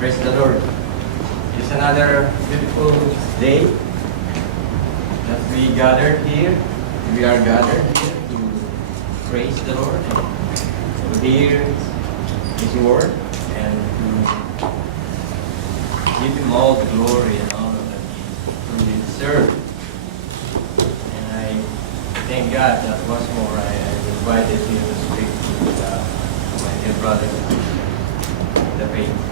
Praise the Lord. It's another beautiful day that we gathered here. We are gathered here to praise the Lord, to hear His word, and to give Him all the glory and honor that He truly deserves. And I thank God that once more I invited here to speak to my dear brothers in the faith.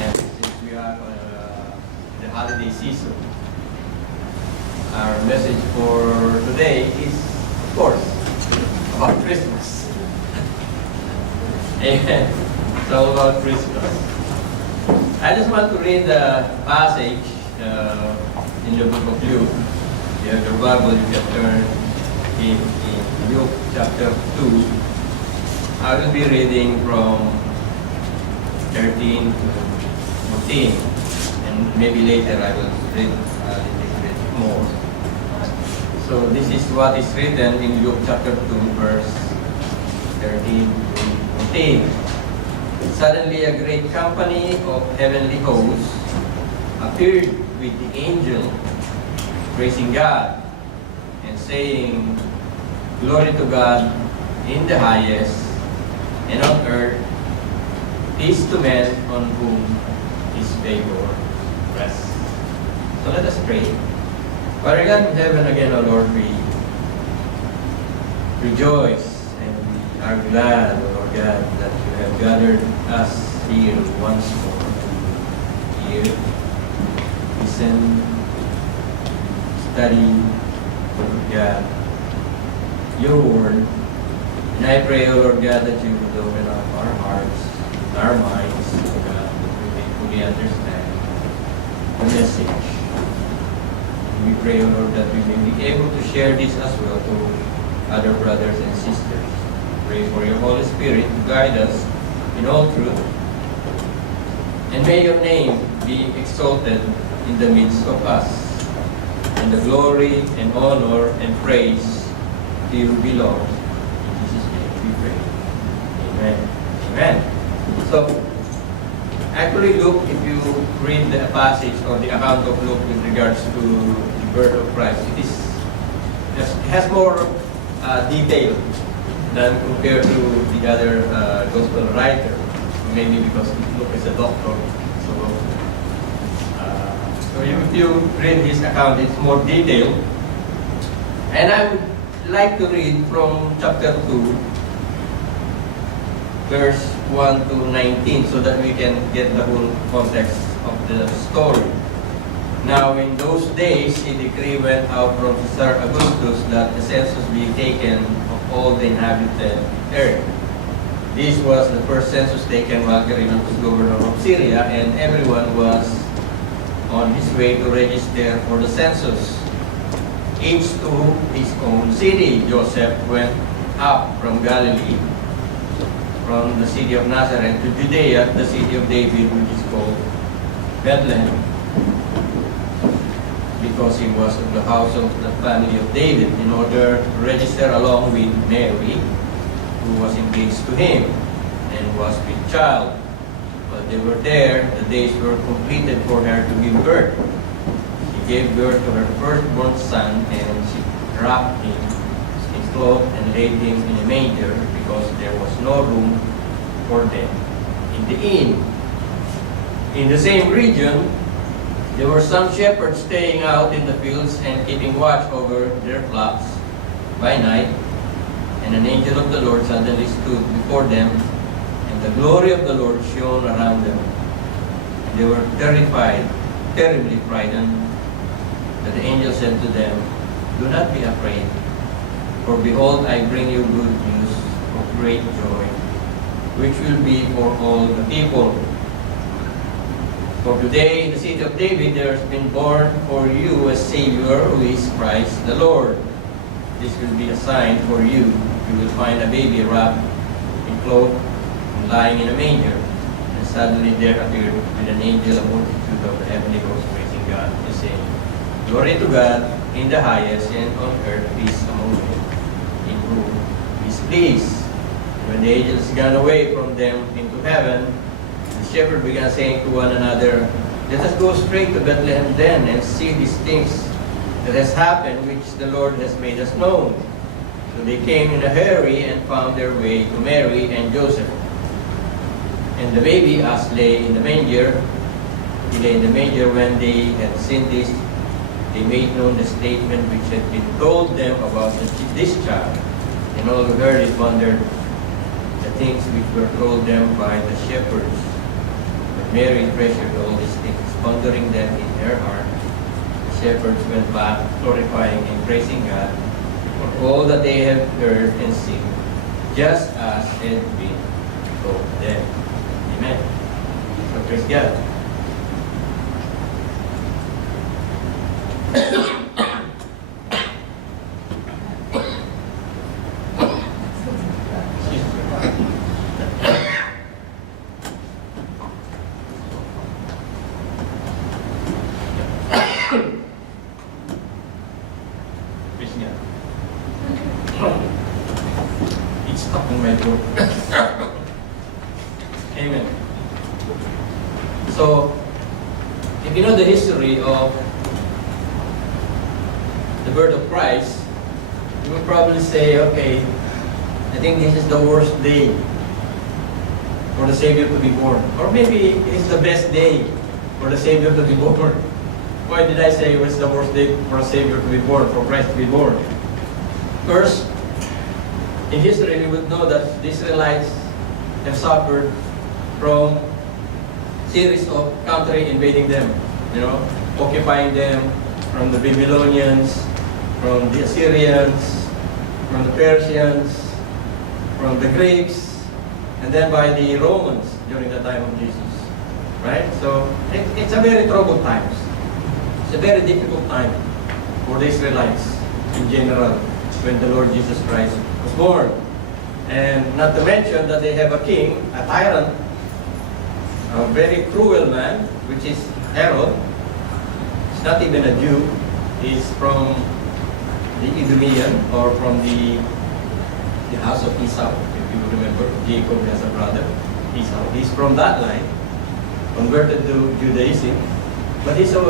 And since we are the holiday season, our message for today is, of course, about Christmas. Amen. It's all about Christmas. I just want to read the passage in the book of Luke. If you have your Bible, you can turn in Luke chapter 2. I will be reading from 13 to 14, and maybe later I will read a little bit more. So this is what is written in Luke chapter 2, verse 13 to 14. Suddenly a great company of heavenly hosts appeared with the angel, praising God and saying, "Glory to God in the highest, and on earth peace to men on whom His favor rests." So let us pray. Father God in heaven, again, O Lord, we rejoice and we are glad, O Lord God, that you have gathered us here once more to hear, listen, study, O Lord God, your word. And I pray, O Lord God, that you would open up our hearts, our minds, O God, that we may fully understand the message. We pray, O Lord, that we may be able to share this as well to other brothers and sisters. Pray for your Holy Spirit to guide us in all truth. And may your name be exalted in the midst of us. And the glory and honor and praise to you belong. In Jesus' name we pray. Amen. Amen. So, actually, Luke, if you read the passage or the account of Luke with regards to the birth of Christ, it has more detail than compared to the other gospel writer. Maybe because Luke is a doctor. So if you read his account, it's more detailed. And I would like to read from chapter 2, verse 1 to 19, so that we can get the whole context of the story. Now, in those days, a decree went out from Caesar Augustus that the census be taken of all the inhabited earth. This was the first census taken while Quirinius was governor of Syria, and everyone was on his way to register for the census, each to his own city. Joseph went up from Galilee, from the city of Nazareth to Judea, the city of David, which is called Bethlehem, because he was of the house of the family of David, in order to register along with Mary, who was engaged to him and was with child. While they were there, the days were completed for her to give birth. She gave birth to her firstborn son, and she wrapped him in cloth and laid him in a manger, because there was no room for them in the inn. In the same region, there were some shepherds staying out in the fields and keeping watch over their flocks by night. And an angel of the Lord suddenly stood before them, and the glory of the Lord shone around them. And they were terrified, terribly frightened. But the angel said to them, "Do not be afraid, for behold, I bring you good news of great joy, which will be for all the people. For today in the city of David there has been born for you a Savior, who is Christ the Lord. This will be a sign for you. You will find a baby wrapped in cloth and lying in a manger." And suddenly there appeared with an angel a multitude of the heavenly hosts praising God, and saying, "Glory to God in the highest, and on earth peace among men, in whom He is pleased." And when the angels gone away from them into heaven, the shepherds began saying to one another, "Let us go straight to Bethlehem then and see these things that has happened, which the Lord has made us known." So they came in a hurry and found their way to Mary and Joseph. And the baby as lay in the manger, he lay in the manger. When they had seen this, they made known the statement which had been told them about this child. And all who heard it wondered the things which were told them by the shepherds. But Mary treasured all these things, pondering them in her heart. The shepherds went back, glorifying and praising God for all that they had heard and seen, just as had been told them. Amen. So praise God. It's stuck in my throat. Amen. So, if you know the history of the birth of Christ, you will probably say, okay, I think this is the worst day for the Savior to be born. Or maybe it's the best day for the Savior to be born. Why did I say it was the worst day for a Savior to be born, for Christ to be born? First, in history, we would know that the Israelites have suffered from series of country invading them, occupying them from the Babylonians, from the Assyrians, from the Persians, from the Greeks, and then by the Romans during the time of Jesus, right? So it's a very troubled times. It's a very difficult time for the Israelites in general when the Lord Jesus Christ was born. And not to mention that they have a king, a tyrant, a very cruel man, which is Herod. He's not even a Jew. He's from the Idumean, or from the house of Esau. If you remember, Jacob has a brother, Esau. He's from that line, converted to Judaism. But he's so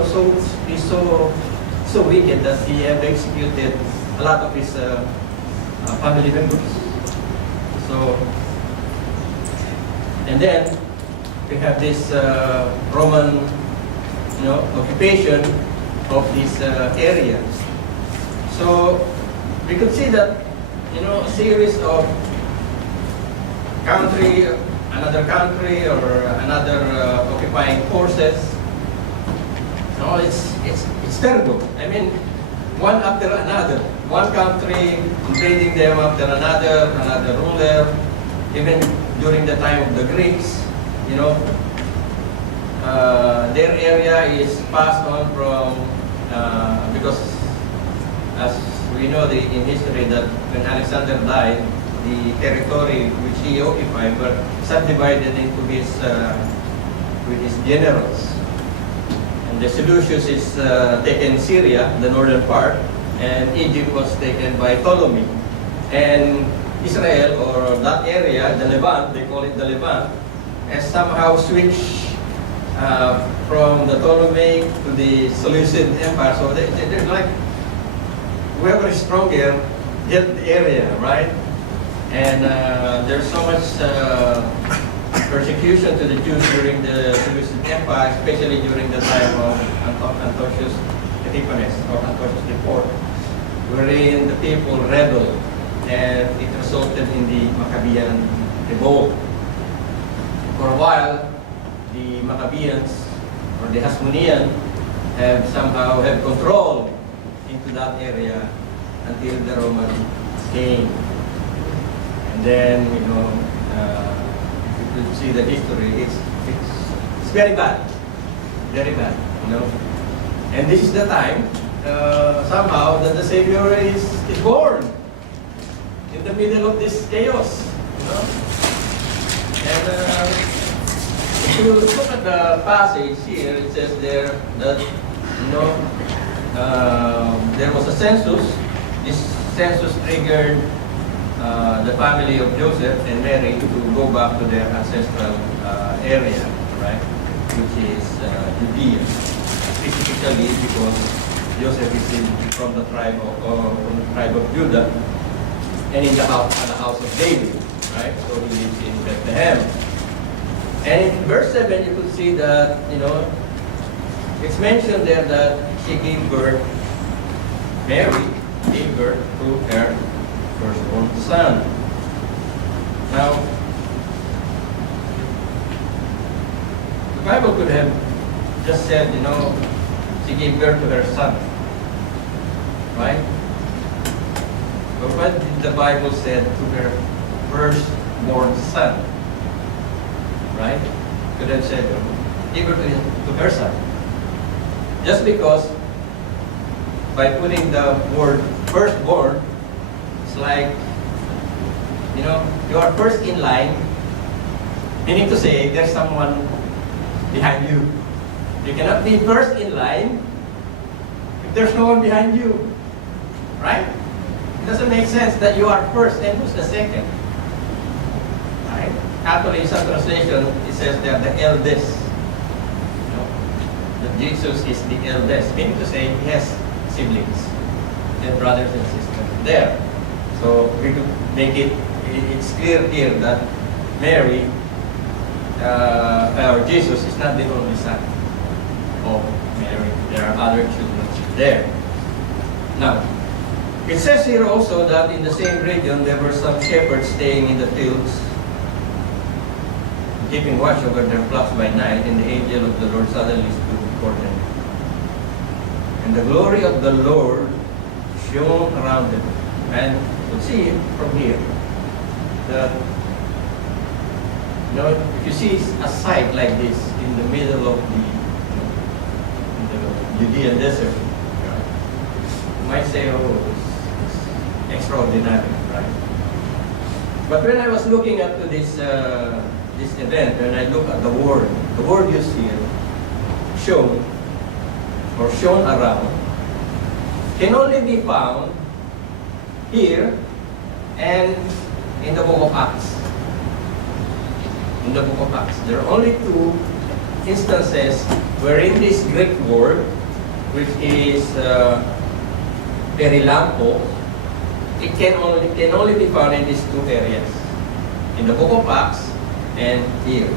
wicked that he have executed a lot of his family members. So, and then we have this Roman, occupation of this area. So we could see that, a series of another country or another occupying forces. It's terrible. I mean, one after another. One country invading them after another ruler. Even during the time of the Greeks, their area is passed on from, because as we know in history that when Alexander died, the territory which he occupied were subdivided into with his generals. And the Seleucus is taken Syria, the northern part, and Egypt was taken by Ptolemy. And Israel, or that area, the Levant, they call it the Levant, has somehow switched from the Ptolemaic to the Seleucid Empire. So they're like, whoever is stronger, get the area, right? And there's so much persecution to the Jews during the Seleucid Empire, especially during the time of Antiochus Epiphanes, or Antiochus IV, wherein the people rebelled, and it resulted in the Maccabean revolt. For a while, the Maccabeans, or the Hasmonean, have somehow had control into that area until the Romans came. And then, if you could see the history, it's very bad. Very bad, And this is the time, somehow, that the Savior is born in the middle of this chaos, And if you look at the passage here, it says there that, there was a census. This census triggered the family of Joseph and Mary to go back to their ancestral area. right? Which is Judea. Specifically because Joseph is from the tribe of Judah, and in the house of David, right? So he lives in Bethlehem. And in verse 7, you could see that, it's mentioned there that she gave birth, Mary gave birth to her firstborn son. Now, the Bible could have just said, she gave birth to her son. Right? But what did the Bible say to her firstborn son? Right? Could have said, give her to her son. Just because by putting the word firstborn, it's like, you are first in line, meaning to say there's someone behind you. You cannot be first in line if there's no one behind you. Right? It doesn't make sense that you are first and who's the second. Right? Actually, in some translation, it says they are the eldest. That Jesus is the eldest, meaning to say he has siblings and brothers and sisters there. So we could make it's clear here that Mary, or Jesus, is not the only son of Mary. There are other children there. Now, it says here also that in the same region there were some shepherds staying in the fields, keeping watch over their flocks by night, and the angel of the Lord suddenly stood before them. And the glory of the Lord shone around them. And you can see from here that, if you see a sight like this in the middle of the Judean desert, you might say, oh, it's extraordinary, right? But when I was looking at this event, when I look at the word used here, shown or shown around, can only be found here and in the book of Acts. In the book of Acts, there are only two instances wherein this Greek word, which is perilampo, it can only be found in these two areas, in the book of Acts and here.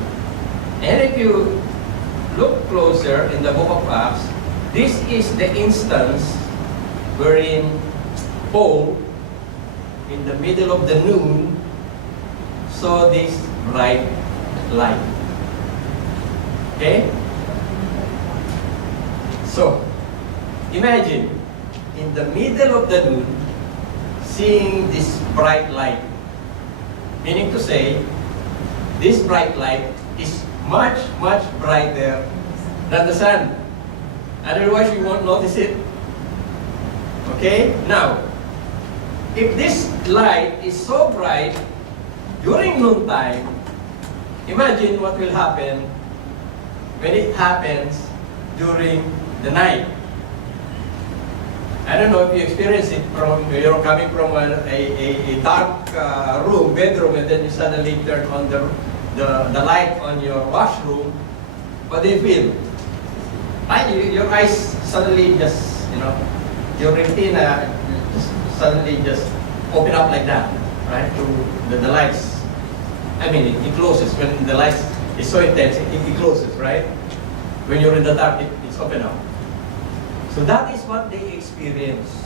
And if you look closer in the book of Acts, this is the instance wherein Paul, in the middle of the noon, saw this bright light. Okay? So, imagine, in the middle of the noon, seeing this bright light. Meaning to say, this bright light is much, much brighter than the sun. Otherwise, you won't notice it. Okay? Now, if this light is so bright during noontime, imagine what will happen when it happens during the night. I don't know if you experience it you're coming from a dark room, bedroom, and then you suddenly turn on the light on your washroom. What do you feel? Your eyes suddenly just, your retina suddenly just open up like that, right? To the lights. I mean, it closes. When the light is so intense, it closes, right? When you're in the dark, it's open up. So that is what they experienced.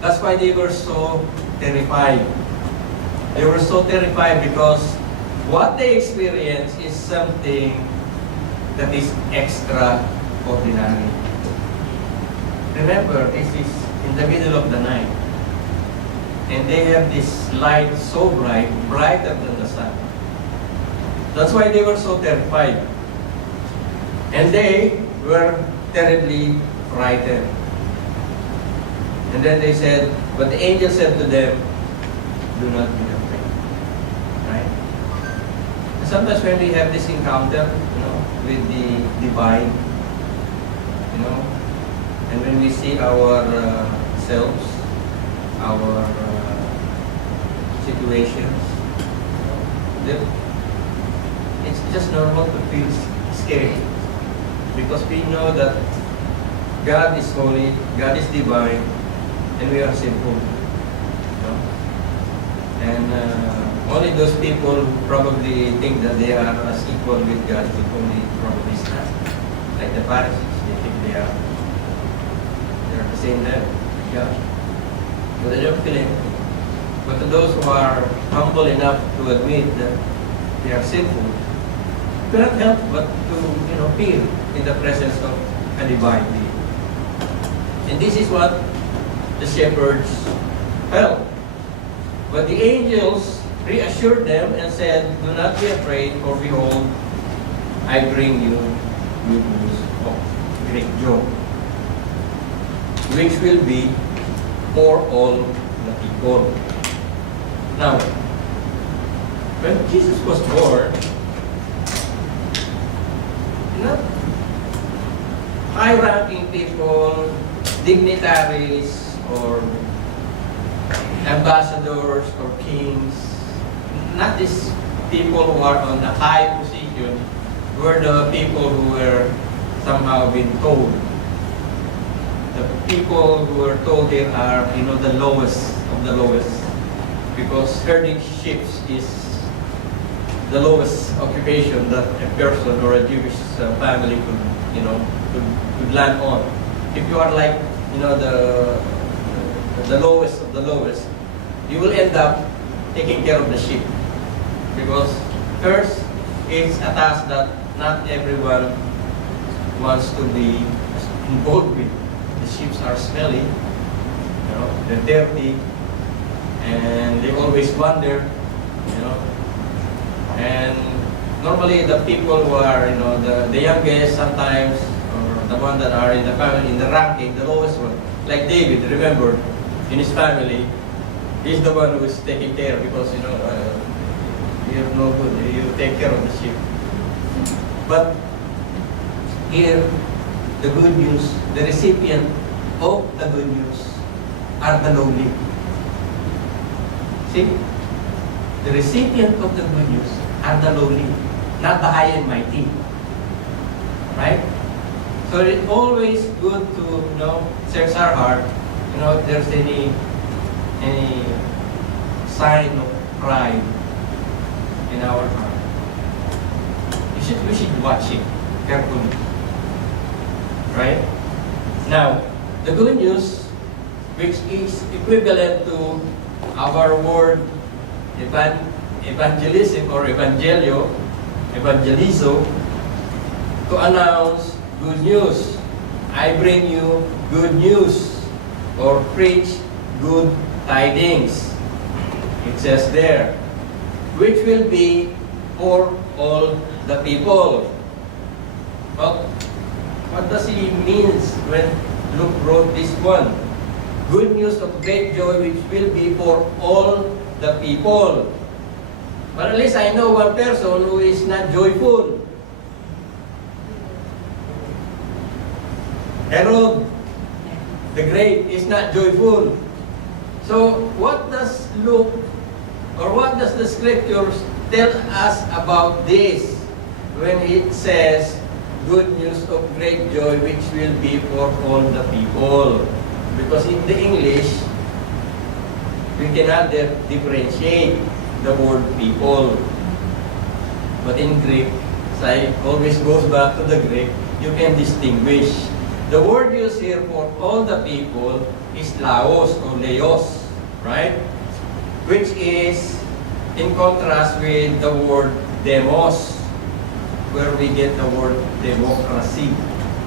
That's why they were so terrified. They were so terrified because what they experienced is something that is extraordinary. Remember, this is in the middle of the night. And they have this light so bright, brighter than the sun. That's why they were so terrified. And they were terribly frightened. And then they said, but the angel said to them, do not be afraid. Right? And sometimes when we have this encounter, with the divine, and when we see our selves, our situations, it's just normal to feel scary because we know that God is holy, God is divine, and we are sinful. You know? And only those people who probably think that they are as equal with God will only probably stand. Like the Pharisees, they think they are the same level with God. But they don't feel anything. But to those who are humble enough to admit that they are sinful, you cannot help but to feel in the presence of a divine being. And this is what the shepherds felt. But the angels reassured them and said, "Do not be afraid, for behold, I bring you good news of great joy, which will be for all the people." Now, when Jesus was born, not high-ranking people, dignitaries, or ambassadors or kings, not these people who are on a high position, were the people who were somehow been told. The people who were told here are, the lowest of the lowest, because herding sheep is the lowest occupation that a person or a Jewish family could land on. If you are like, the lowest of the lowest, you will end up taking care of the sheep. Because first, it's a task that not everyone wants to be involved with. The sheep are smelly, they're dirty, and they always wander, And normally the people who are, the youngest sometimes, or the one that are in the family, in the ranking, the lowest one, like David, remember, in his family, he's the one who is taking care because, you're no good, you take care of the sheep. But here, the good news, the recipient of the good news are the lowly. See? The recipient of the good news are the lowly, not the high and mighty. Right? So it's always good to search our heart, if there's any sign of pride in our heart. We should watch it carefully. Right? Now, the good news, which is equivalent to our word evangelism or evangelizo, to announce good news. I bring you good news, or preach good tidings. It says there, which will be for all the people. Well, what does he mean when Luke wrote this one? Good news of great joy, which will be for all the people. But at least I know one person who is not joyful. Herod the Great is not joyful. So what does Luke, or what does the scriptures tell us about this when it says good news of great joy which will be for all the people? Because in the English, we cannot differentiate the word people. But in Greek, it always goes back to the Greek, you can distinguish. The word used here for all the people is laos or leos, right? Which is in contrast with the word demos, where we get the word democracy.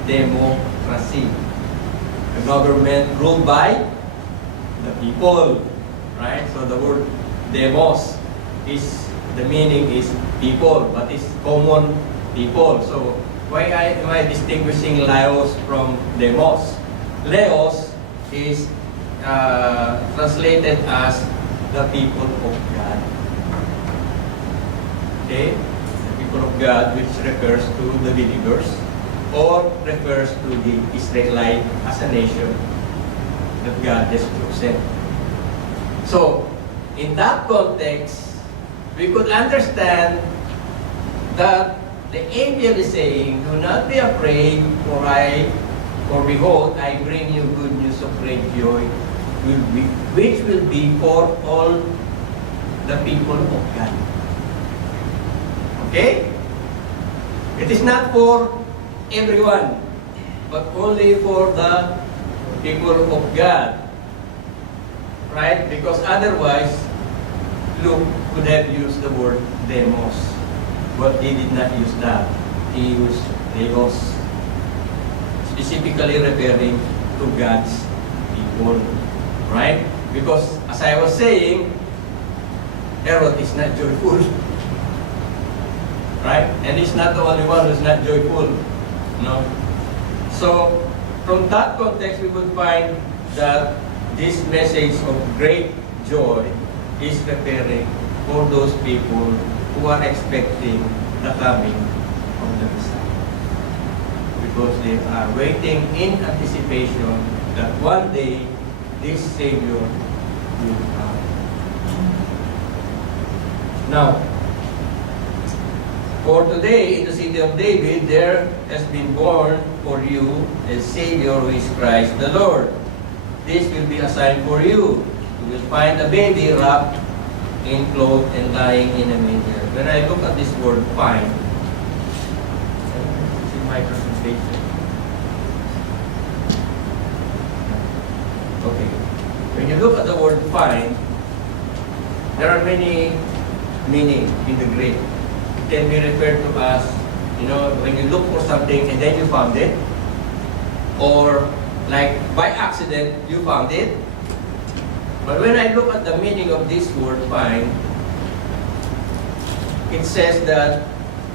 Democracy. A government ruled by the people, right? So the word demos the meaning is people, but it's common people. So why am I distinguishing Laos from demos? Leos is translated as the people of God. Okay? The people of God, which refers to the believers, or refers to the Israelite as a nation that God has chosen. So, in that context, we could understand that the angel is saying, do not be afraid, for behold, I bring you good news of great joy, which will be for all the people of God. Okay? It is not for everyone, but only for the people of God. Right? Because otherwise, Luke could have used the word demos, but he did not use that. He used theos, specifically referring to God's people. Right? Because as I was saying, Herod is not joyful. Right? And he's not the only one who's not joyful. No? So, from that context, we would find that this message of great joy is preparing for those people who are expecting the coming of the Messiah. Because they are waiting in anticipation that one day this Savior will come. Now, for today, in the city of David, there has been born for you a Savior who is Christ the Lord. This will be a sign for you. You will find a baby wrapped in cloth and lying in a manger. When I look at this word find, it's in my translation. Okay. When you look at the word find, there are many meanings in the Greek. It can be referred to as, when you look for something and then you found it, or like by accident you found it. But when I look at the meaning of this word find, it says that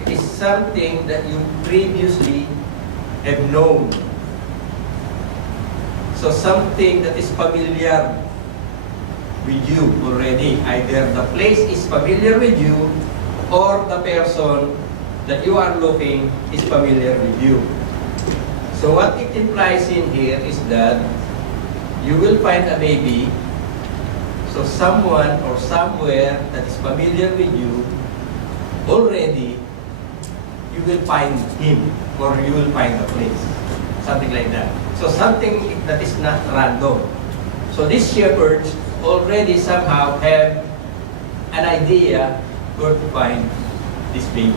it is something that you previously have known. So something that is familiar with you already. Either the place is familiar with you, or the person that you are looking is familiar with you. So what it implies in here is that you will find a baby, so someone or somewhere that is familiar with you already, you will find him, or you will find a place. Something like that. So something that is not random. So these shepherds already somehow have an idea where to find this baby.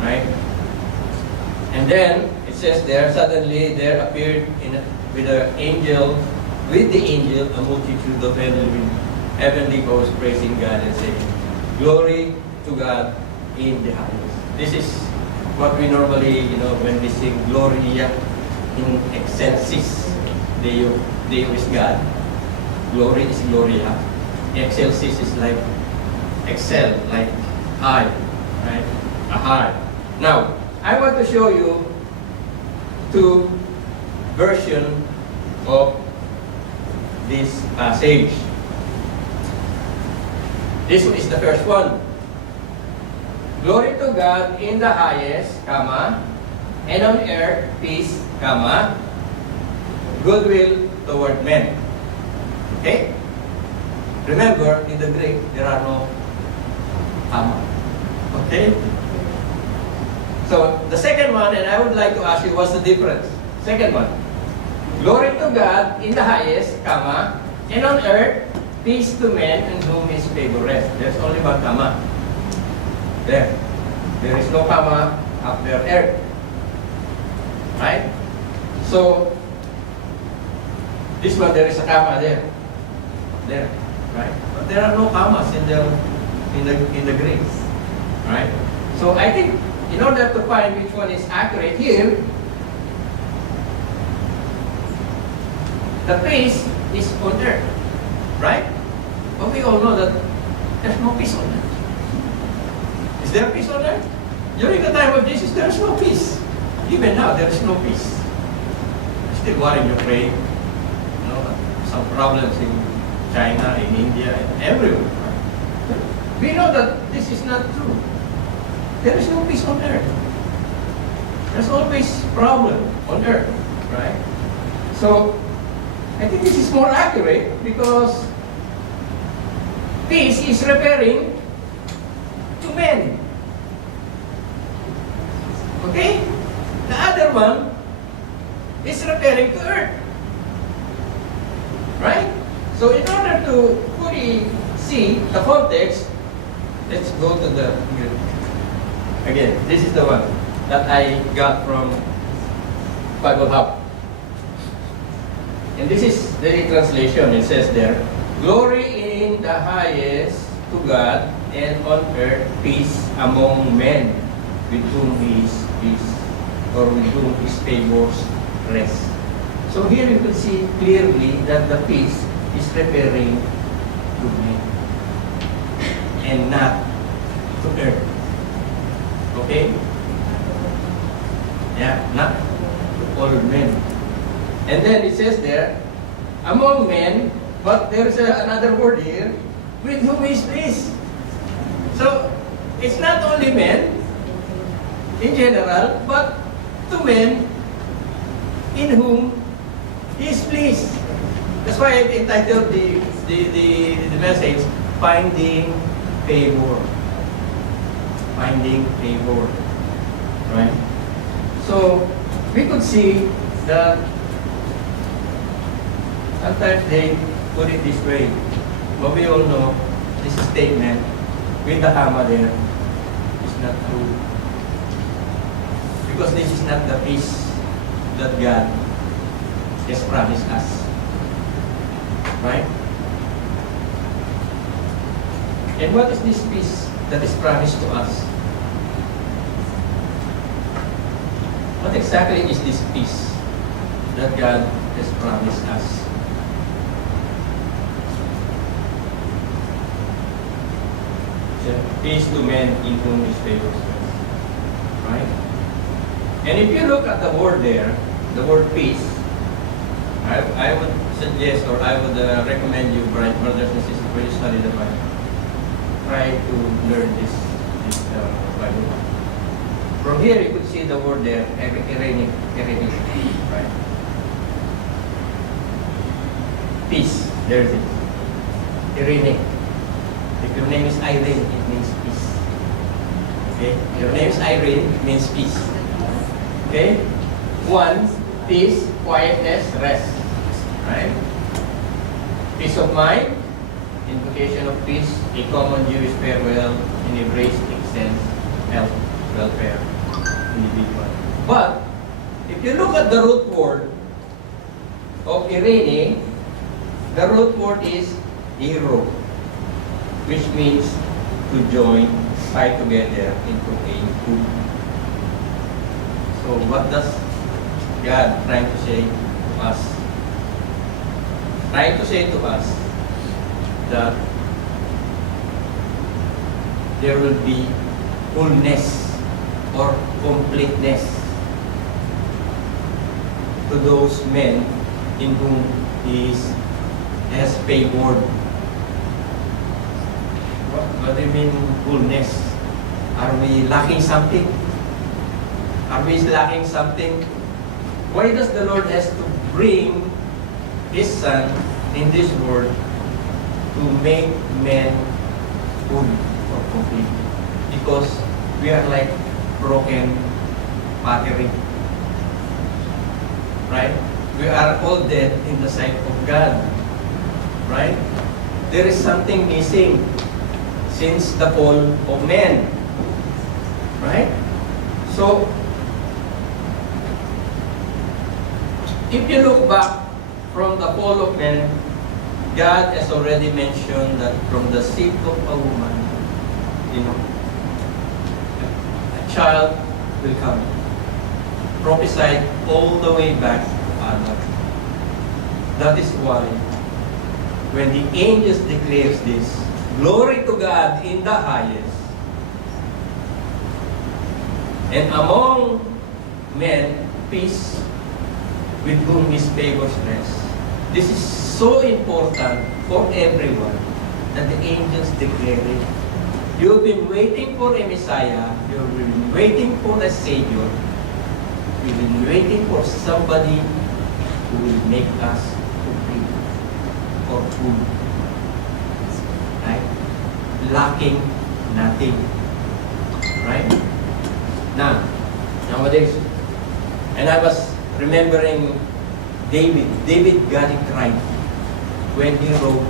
Right? And then it says there, suddenly there appeared with the angel a multitude of heavenly hosts praising God and saying, "Glory to God in the highest." This is what we normally, when we sing Gloria in excelsis, Deo is God, glory is Gloria, excelsis is like excel, like high, right? A high. Now, I want to show you two versions of this passage. This one is the first one. Glory to God in the highest, and on earth peace, goodwill toward men. Okay? Remember, in the Greek, there are no comma. Okay? So, the second one, and I would like to ask you, what's the difference? Second one. Glory to God in the highest, and on earth, peace to men in whom His favor rests. There's only one comma. There. There is no comma after earth. Right? So, this one, there is a comma there. There. Right? But there are no commas in the Greek. Right? So, I think, in order to find which one is accurate here, the peace is on earth. Right? But we all know that there's no peace on earth. Is there peace on earth? During the time of Jesus, there is no peace. Even now, there is no peace. Still war in Ukraine, some problems in China, in India, and everywhere. We know that this is not true. There is no peace on earth. There's always problem on earth, right? So, I think this is more accurate because peace is referring to men. Okay? The other one is referring to earth. Right? So in order to fully see the context, let's go to the, again, this is the one that I got from Bible Hub. And this is the translation. It says there, glory in the highest to God, and on earth peace among men with whom He is peace, or with whom His favors rest. So here you can see clearly that the peace is referring to men and not to earth. Okay? Yeah, not to all men. And then it says there, among men, but there's another word here, with whom is peace. So, it's not only men, in general, but to men in whom He is pleased. That's why I entitled the message, Finding Favor. Finding Favor. Right? So, we could see that sometimes they put it this way. But we all know this statement with the comma there is not true. Because this is not the peace that God has promised us. Right? And what is this peace that is promised to us? What exactly is this peace that God has promised us? Peace to men in whom His favor rest. Right? And if you look at the word there, the word peace, I would suggest, or I would recommend you, brothers and sisters, when you study the Bible, try to learn this Bible. From here, you could see the word there, irene, right? Peace, there it is. Irene. If your name is Irene, it means peace. Okay? Your name is Irene, it means peace. Okay? One, peace, quietness, rest. Right? Peace of mind, invocation of peace, a common Jewish farewell, and embrace extends health, welfare, individual. But, if you look at the root word of Irene, the root word is iro, which means to join, tie together into a group. So what does God trying to say to us? Trying to say to us that there will be fullness or completeness to those men in whom He has favored. What do you mean fullness? Are we lacking something? Are we lacking something? Why does the Lord has to bring His Son in this world to make men full or complete? Because we are like broken pottery. Right? We are all dead in the sight of God. Right? There is something missing since the fall of man. Right? So, if you look back from the fall of man, God has already mentioned that from the seed of a woman, a child will come. Prophesied all the way back to Adam. That is why, when the angels declares this, glory to God in the highest, and among men, peace, with whom His favors rest. This is so important for everyone that the angels declare it. You've been waiting for a Messiah. You've been waiting for a Savior. You've been waiting for somebody who will make us complete or full. Right? Lacking nothing. Right? Now nowadays. And I was remembering David. David got it right when he wrote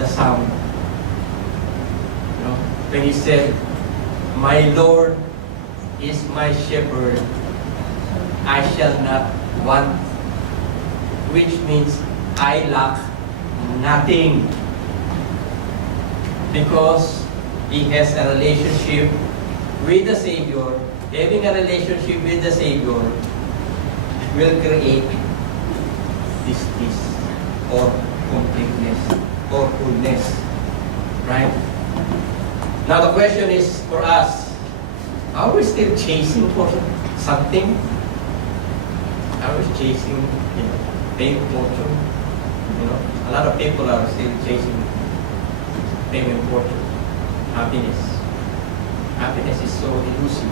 the Psalm. You know, when he said, "My Lord is my shepherd, I shall not want," which means I lack nothing. Because he has a relationship with the Savior. Having a relationship with the Savior will create this peace or completeness or fullness. Right? Now the question is for us, are we still chasing for something? Are we chasing, fame, fortune? A lot of people are still chasing fame and fortune, happiness. Happiness is so elusive.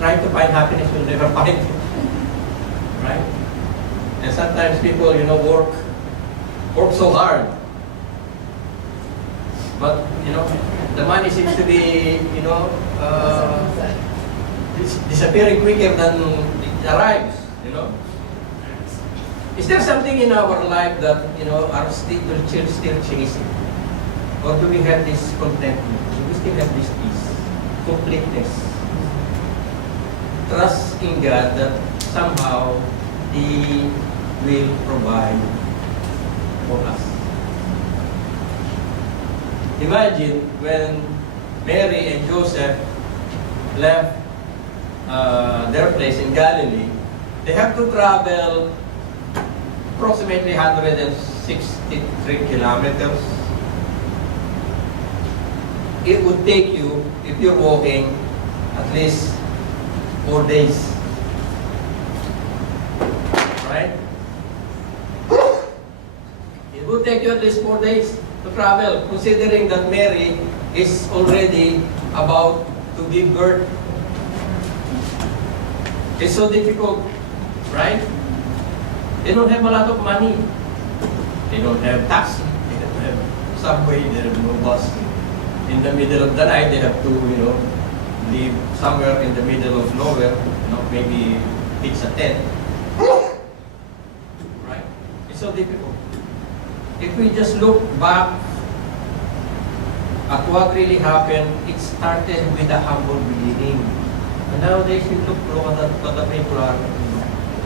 Trying to find happiness, you'll never find it. Right? And sometimes people, work so hard. But, the money seems to be, disappearing quicker than it arrives, Is there something in our life that, are still chasing? Or do we have this contentment? Do we still have this peace, completeness? Trust in God that somehow He will provide for us. Imagine when Mary and Joseph left their place in Galilee, they have to travel approximately 163 kilometers. It would take you, if you're walking, at least 4 days. Right? It would take you at least 4 days to travel, considering that Mary is already about to give birth. It's so difficult, right? They don't have a lot of money. They don't have taxi. They don't have subway. They have no bus. In the middle of the night, they have to, live somewhere in the middle of nowhere. Maybe it's a tent. Right? It's so difficult. If we just look back at what really happened, it started with a humble beginning. And nowadays, you look at what the people are.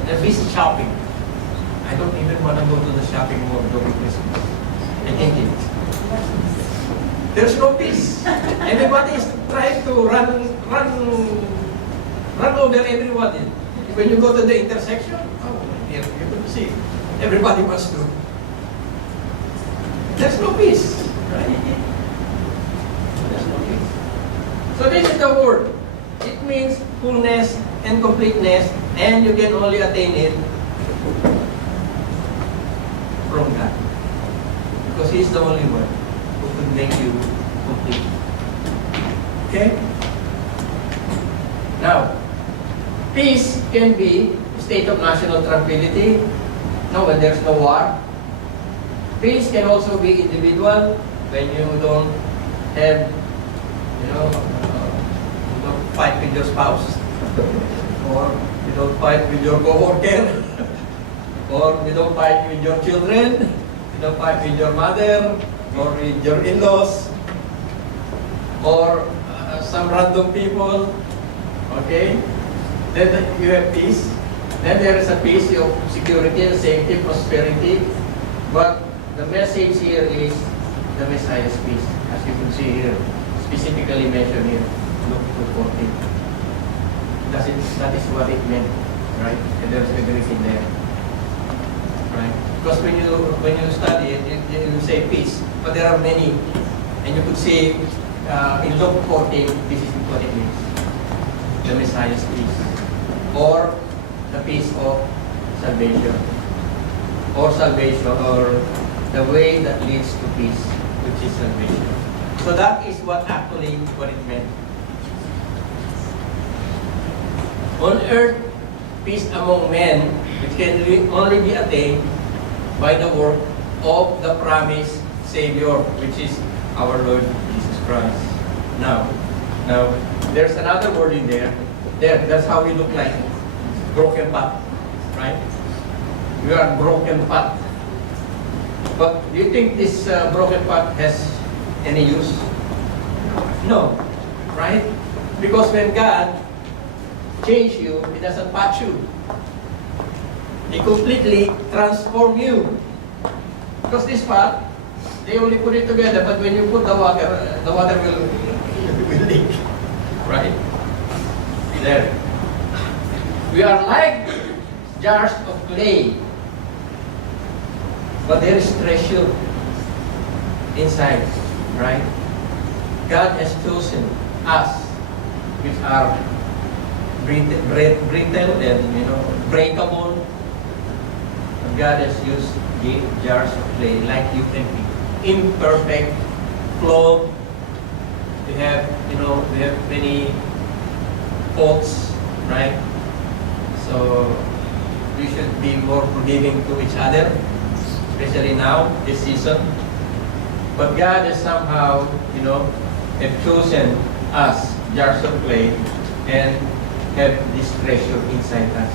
They're busy shopping. I don't even want to go to the shopping mall during Christmas. I hate it. There's no peace. Everybody is trying to run over everyone. When you go to the intersection, here you can see everybody wants to. There's no peace. Right? There's no peace. So this is the word. It means fullness and completeness, and you can only attain it from God. Because He is the only one who could make you complete. Okay? Now, peace can be a state of national tranquility. When there's no war. Peace can also be individual when you don't have, you don't fight with your spouse, or you don't fight with your co-worker, or you don't fight with your children, you don't fight with your mother, or with your in-laws, or some random people. Okay? Then you have peace. Then there is a peace of security, safety, prosperity. But the message here is the Messiah's peace, as you can see here, specifically mentioned here, Luke 2:14. That is what it meant, right? And there's a Greek in there, right? Because when you study it, you say peace, but there are many, and you could see in Luke 14, this is what it means: the Messiah's peace, or the peace of salvation, or the way that leads to peace, which is salvation. So that is what it meant. On earth, peace among men, which can only be attained by the work of the promised Savior, which is our Lord Jesus Christ. Now, there's another word in there, There, that's how we look like. Broken pot, right? We are broken pot. But do you think this broken pot has any use? No, right? Because when God changed you, He doesn't patch you. He completely transformed you. Because this pot, they only put it together, but when you put the water will leak. Right? There. We are like jars of clay, but there is treasure inside, right? God has chosen us, which are brittle and breakable. God has used jars of clay, like you can be imperfect, flawed. We have many faults, right? So we should be more forgiving to each other, especially now, this season. But God has somehow, have chosen us, jars of clay, and have this treasure inside us.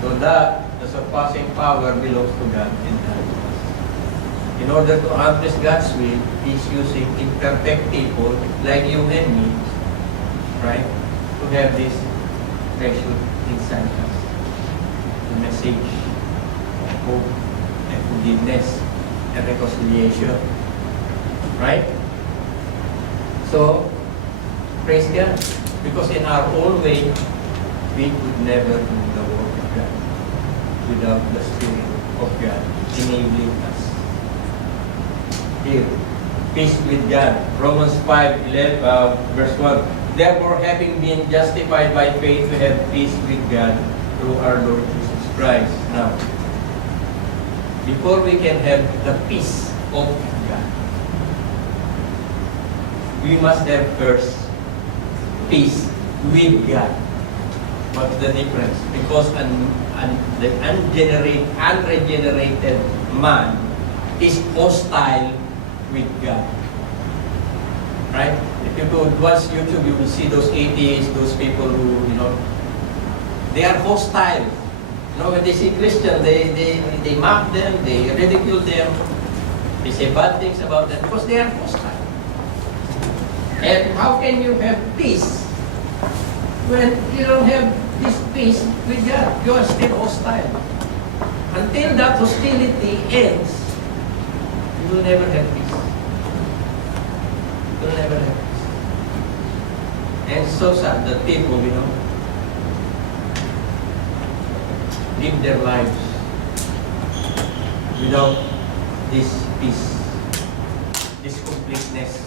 So that the surpassing power belongs to God and not to us. In order to accomplish God's will, He's using imperfect people like you and me, right, to have this treasure inside us. The message of hope and forgiveness and reconciliation. Right? So, praise God. Because in our own way, we could never do the work of God without the Spirit of God enabling us. Here, peace with God. Romans 5:11, verse 1. Therefore, having been justified by faith, we have peace with God through our Lord Jesus Christ. Now, before we can have the peace of God, we must have first peace with God. What's the difference? Because the unregenerated man is hostile with God. Right? If you go watch YouTube, you will see those atheists, those people who, they are hostile. When they see Christian, they mock them, they ridicule them, they say bad things about them because they are hostile. And how can you have peace when you don't have this peace with God? You are still hostile. Until that hostility ends, you will never have peace. You will never have peace. And it's so sad that people, live their lives without this peace, this completeness.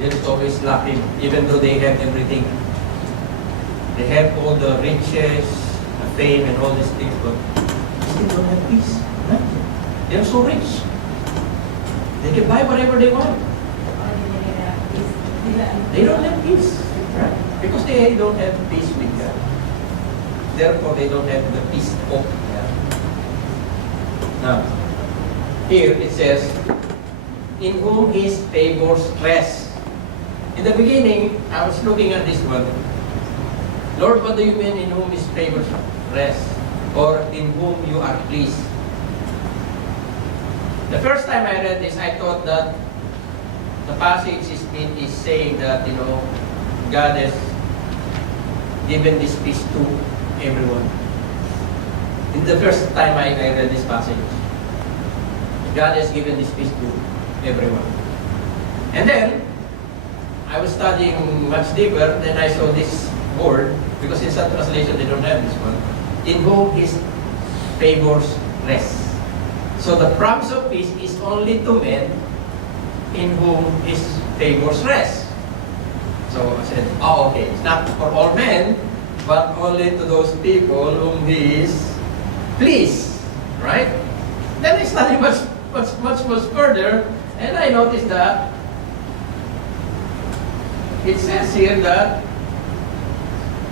They're always lacking, even though they have everything. They have all the riches, the fame, and all these things, but they still don't have peace. Right? They're so rich. They can buy whatever they want. They don't have peace. Right? Because they don't have peace with God. Therefore, they don't have the peace of God. Now, here it says, in whom His favors rest. In the beginning, I was looking at this one. Lord, what do you mean in whom His favors rest? Or in whom you are pleased? The first time I read this, I thought that the passage is saying that, God has given this peace to everyone. In the first time I read this passage, God has given this peace to everyone. And then, I was studying much deeper, then I saw this word, because in some translation they don't have this one, in whom His favors rest. So the promise of peace is only to men in whom His favors rest. So I said, okay, it's not for all men, but only to those people whom He is pleased. Right? Then I studied much further, and I noticed that it says here that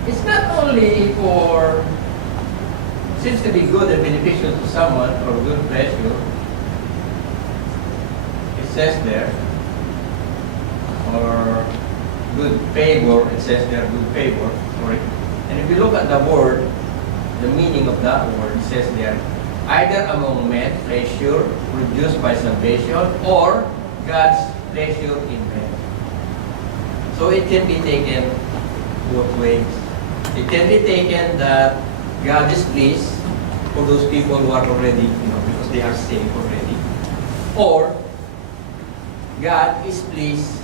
it's not only for, seems to be good and beneficial to someone or good pleasure. It says there, or good favor. It says there good favor. Sorry. And if you look at the word, the meaning of that word, it says there, either among men, pleasure produced by salvation, or God's pleasure in men. So it can be taken both ways. It can be taken that God is pleased for those people who are already, because they are saved already. Or God is pleased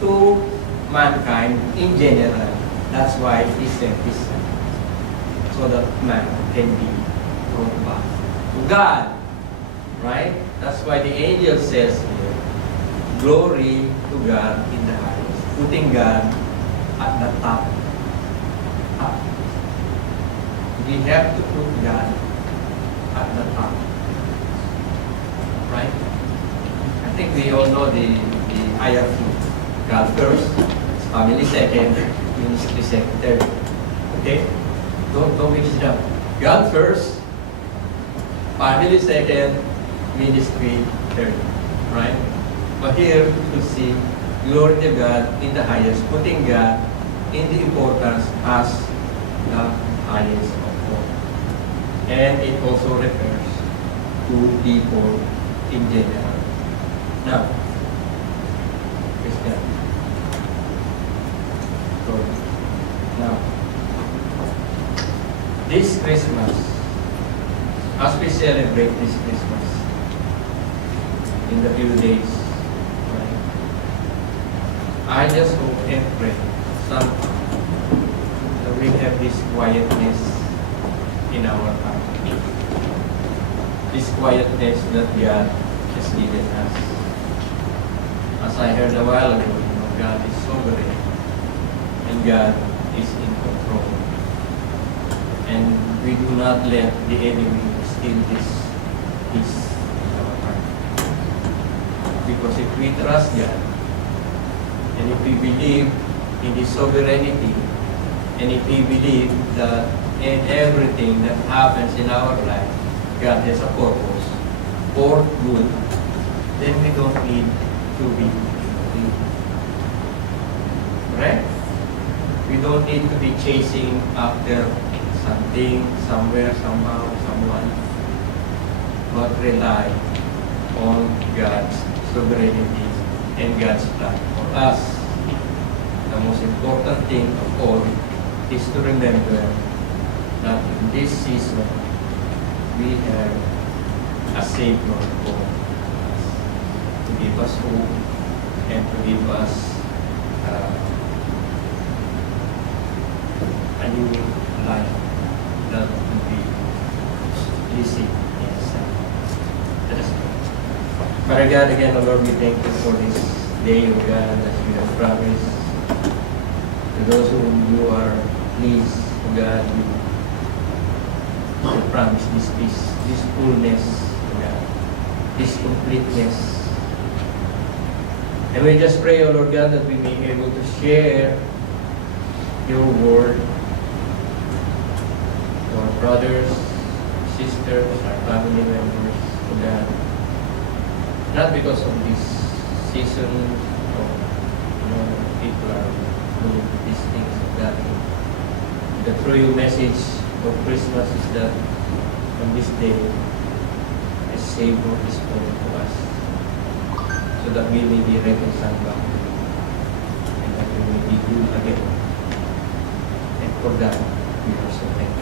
to mankind in general. That's why He sent His Son, so that man can be brought back to God. Right? That's why the angel says here, glory to God in the highest, putting God at the top. Up. We have to put God at the top. Right? I think we all know the hierarchy. God first, family second, ministry second, third. Okay? Don't mix it up. God first, family second, ministry third. Right? But here you see glory to God in the highest, putting God in the importance as the highest of all. And it also refers to people in general. Now, Christian. So, now, this Christmas, as we celebrate this Christmas, in the few days, right, I just hope and pray somehow that we have this quietness in our heart. This quietness that God has given us. As I heard a while ago, God is sovereign and God is in control. And we do not let the enemy steal this peace in our heart. Because if we trust God, and if we believe in His sovereignty, and if we believe that in everything that happens in our life, God has a purpose for good, then we don't need to be afraid. Right? We don't need to be chasing after something, somewhere, somehow, someone, but rely on God's sovereignty and God's plan for us. The most important thing of all is to remember that in this season, we have a Savior for us, to give us hope and to give us a new life that will be pleasing in His sight. Let us pray. Father God, again, O Lord, we thank you for this day, O God, that you have promised to those whom you are pleased, O God, you promise this peace, this fullness, O God, this completeness. And we just pray, O Lord God, that we may be able to share your word to our brothers, sisters, our family members, O God. Not because of this season of, people are doing these things, O God. The true message of Christmas is that on this day, a Savior is born to us, so that we may be reconciled back to Him, and that we may be good again. And for that, we are so thankful.